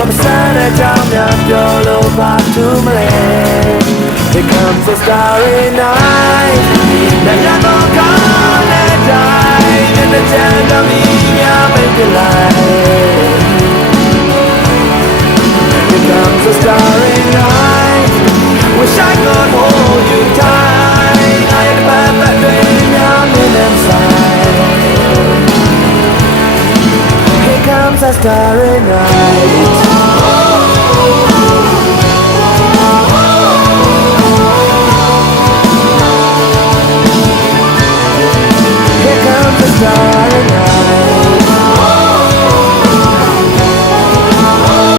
I'm sad down and you'll over to me. Here comes a starry night. Then you're gonna die in the tent of me, I'll make you light. Here comes a starry night. Wish I could hold you tight. I had a perfect dream, I'm in inside. Here comes a starry night.